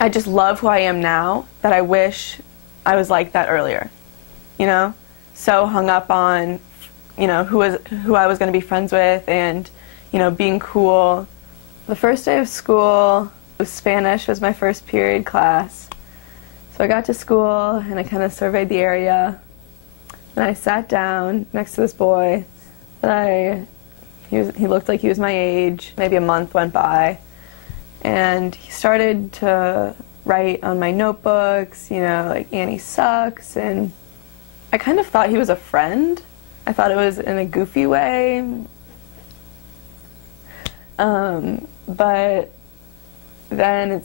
I just love who I am now that I wish I was like that earlier, you know? So hung up on, you know, who I was going to be friends with and, you know, being cool. The first day of school, Spanish was my first period class. So I got to school and I kind of surveyed the area. And I sat down next to this boy that he looked like he was my age. Maybe a month went by. And he started to write on my notebooks, you know, like, Annie sucks. And I kind of thought he was a friend. I thought it was in a goofy way. But then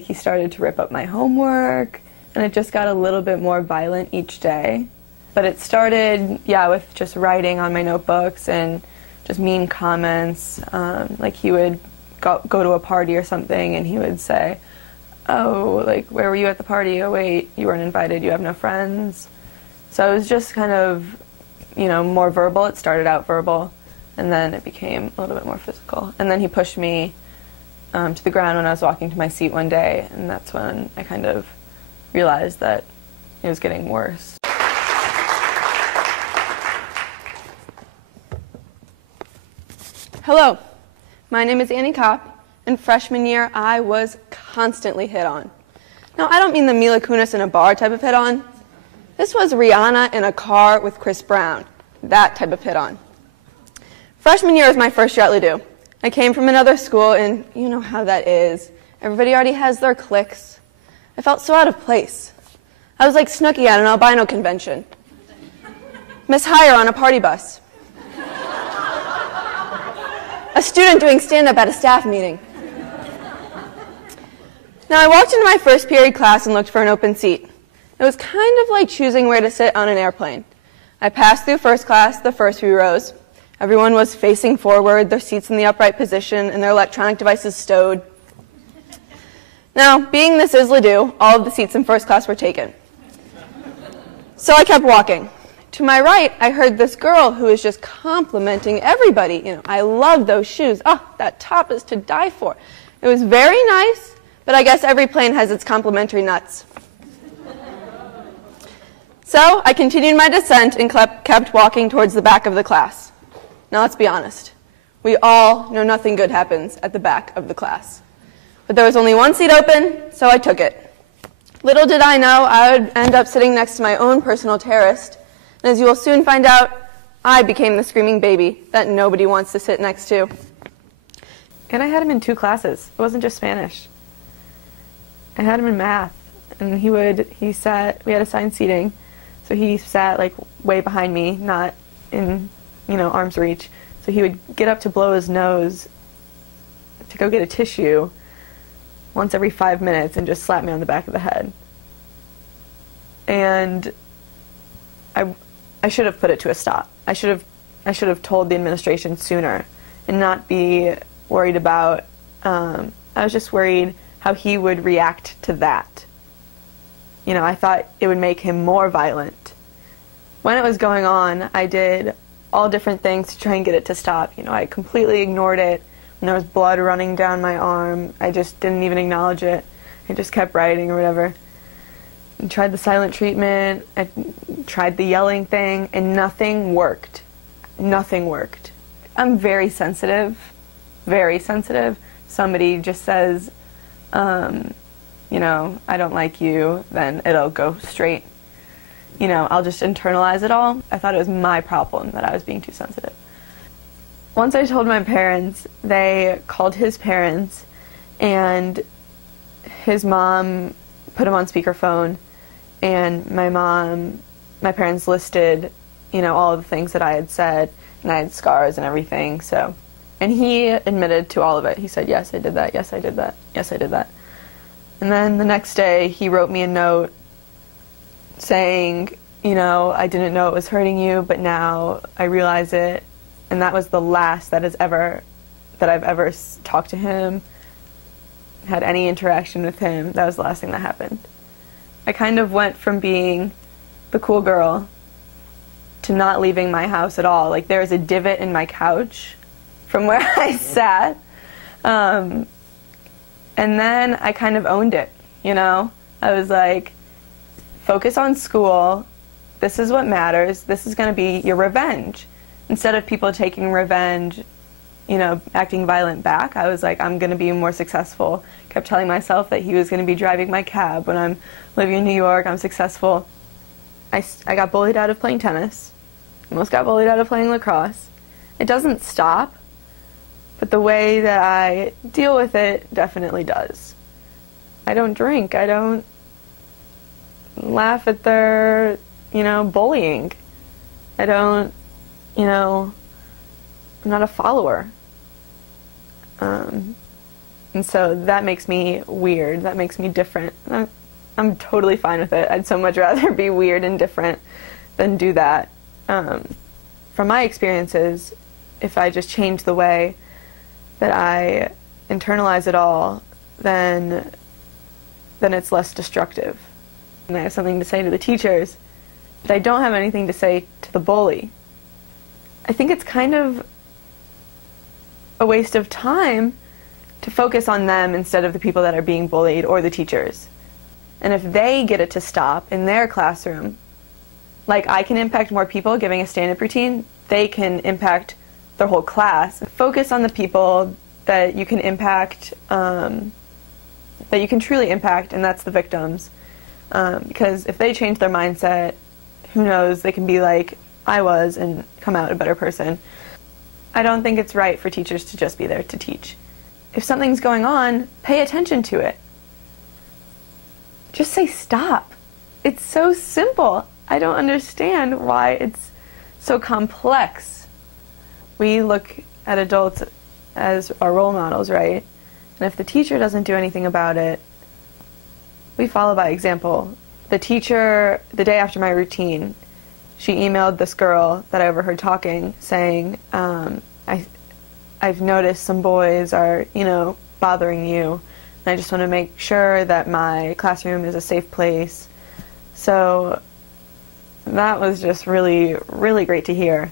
he started to rip up my homework, and it just got a little bit more violent each day. But it started, yeah, with just writing on my notebooks and just mean comments. Like, he would go to a party or something, and he would say, oh, like, where were you at the party? Oh, wait, you weren't invited, you have no friends. So it was just kind of, you know, more verbal. It started out verbal, and then it became a little bit more physical. And then he pushed me to the ground when I was walking to my seat one day, and that's when I kind of realized that it was getting worse. Hello, my name is Annie Kopp, and freshman year I was constantly hit on. Now, I don't mean the Mila Kunis in a bar type of hit on. This was Rihanna in a car with Chris Brown, that type of hit on. Freshman year was my first year at Ladue. I came from another school, and you know how that is. Everybody already has their cliques. I felt so out of place. I was like Snooki at an albino convention. Miss Hire on a party bus. A student doing stand-up at a staff meeting. Now, I walked into my first period class and looked for an open seat. It was kind of like choosing where to sit on an airplane. I passed through first class, the first few rows. Everyone was facing forward, their seats in the upright position, and their electronic devices stowed. Now, being this is Ladue, all of the seats in first class were taken. So I kept walking. To my right, I heard this girl who was just complimenting everybody. You know, I love those shoes. Oh, that top is to die for. It was very nice, but I guess every plane has its complimentary nuts. So I continued my descent and kept walking towards the back of the class. Now let's be honest. We all know nothing good happens at the back of the class. But there was only one seat open, so I took it. Little did I know I would end up sitting next to my own personal terrorist. And as you will soon find out, I became the screaming baby that nobody wants to sit next to. And I had him in 2 classes. It wasn't just Spanish. I had him in math. And he sat, we had assigned seating. So he sat like way behind me, not in, you know, arm's reach. So he would get up to blow his nose to go get a tissue once every 5 minutes and just slap me on the back of the head. And I should have put it to a stop. I should have told the administration sooner and not be worried about, I was just worried how he would react to that. You know, I thought it would make him more violent. When it was going on, I did all different things to try and get it to stop. You know, I completely ignored it. When there was blood running down my arm, I just didn't even acknowledge it. I just kept writing or whatever. I tried the silent treatment, I tried the yelling thing, and nothing worked. Nothing worked. I'm very sensitive, very sensitive. Somebody just says, you know, I don't like you, then it'll go straight. You know, I'll just internalize it all. I thought it was my problem that I was being too sensitive. Once I told my parents, they called his parents, and his mom put him on speakerphone, and my parents listed, you know, all of the things that I had said, and I had scars and everything, so. And he admitted to all of it. He said, yes, I did that, yes, I did that, yes, I did that. And then the next day, he wrote me a note saying, you know, I didn't know it was hurting you, but now I realize it. And that was the last that I've ever talked to him, had any interaction with him. That was the last thing that happened. I kind of went from being the cool girl to not leaving my house at all. Like, there was a divot in my couch from where I sat. And then I kind of owned it. you know? I was like, focus on school. This is what matters. This is going to be your revenge. Instead of people taking revenge, you know, acting violent back, I was like, I'm going to be more successful. Kept telling myself that he was going to be driving my cab when I'm living in New York. I'm successful. I got bullied out of playing tennis. Almost got bullied out of playing lacrosse. It doesn't stop, but the way that I deal with it definitely does. I don't drink. I don't laugh at their, you know, bullying. I don't, you know, I'm not a follower. And so that makes me weird. That makes me different. I'm totally fine with it. I'd so much rather be weird and different than do that. From my experiences, if I just change the way that I internalize it all, then it's less destructive. And I have something to say to the teachers, but I don't have anything to say to the bully. I think it's kind of a waste of time to focus on them instead of the people that are being bullied or the teachers. And if they get it to stop in their classroom, like I can impact more people giving a stand-up routine, they can impact their whole class. Focus on the people that you can impact, that you can truly impact, and that's the victims. Because if they change their mindset, who knows, they can be like I was and come out a better person. I don't think it's right for teachers to just be there to teach. If something's going on, pay attention to it. Just say stop. It's so simple. I don't understand why it's so complex. We look at adults as our role models, right? And if the teacher doesn't do anything about it, we follow by example. The teacher, the day after my routine, she emailed this girl that I overheard talking, saying, I've noticed some boys are, you know, bothering you, and I just want to make sure that my classroom is a safe place. So that was just really, really great to hear.